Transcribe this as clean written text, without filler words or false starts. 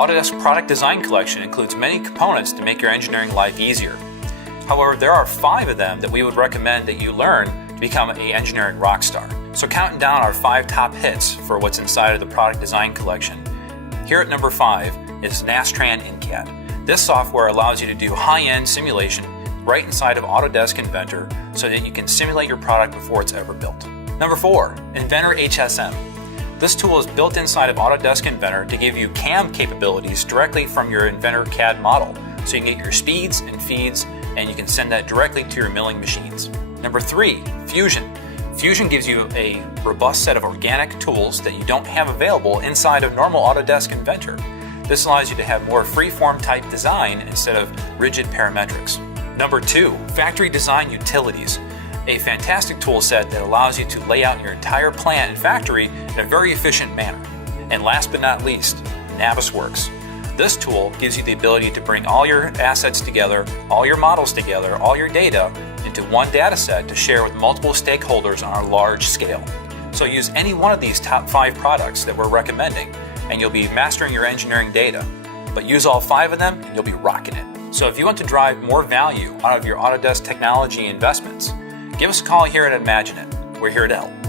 Autodesk Product Design Collection includes many components to make your engineering life easier. However, there are 5 of them that we would recommend that you learn to become an engineering rock star. So counting down our 5 top hits for what's inside of the Product Design Collection, here at number 5 is Nastran In-CAD. This software allows you to do high-end simulation right inside of Autodesk Inventor so that you can simulate your product before it's ever built. Number 4, Inventor Hsm. This tool is built inside of Autodesk Inventor to give you CAM capabilities directly from your Inventor CAD model, so you can get your speeds and feeds and you can send that directly to your milling machines. Number 3, Fusion. Fusion gives you a robust set of organic tools that you don't have available inside of normal Autodesk Inventor. This allows you to have more free-form type design instead of rigid parametrics. Number 2, Factory Design Utilities. A fantastic tool set that allows you to lay out your entire plant and factory in a very efficient manner. And last but not least, Navisworks. This tool gives you the ability to bring all your assets together, all your models together, all your data into one data set to share with multiple stakeholders on a large scale. So use any one of these top 5 products that we're recommending and you'll be mastering your engineering data. But use all 5 of them and you'll be rocking it. So if you want to drive more value out of your Autodesk technology investments, give us a call here at Imagine It. We're here to help.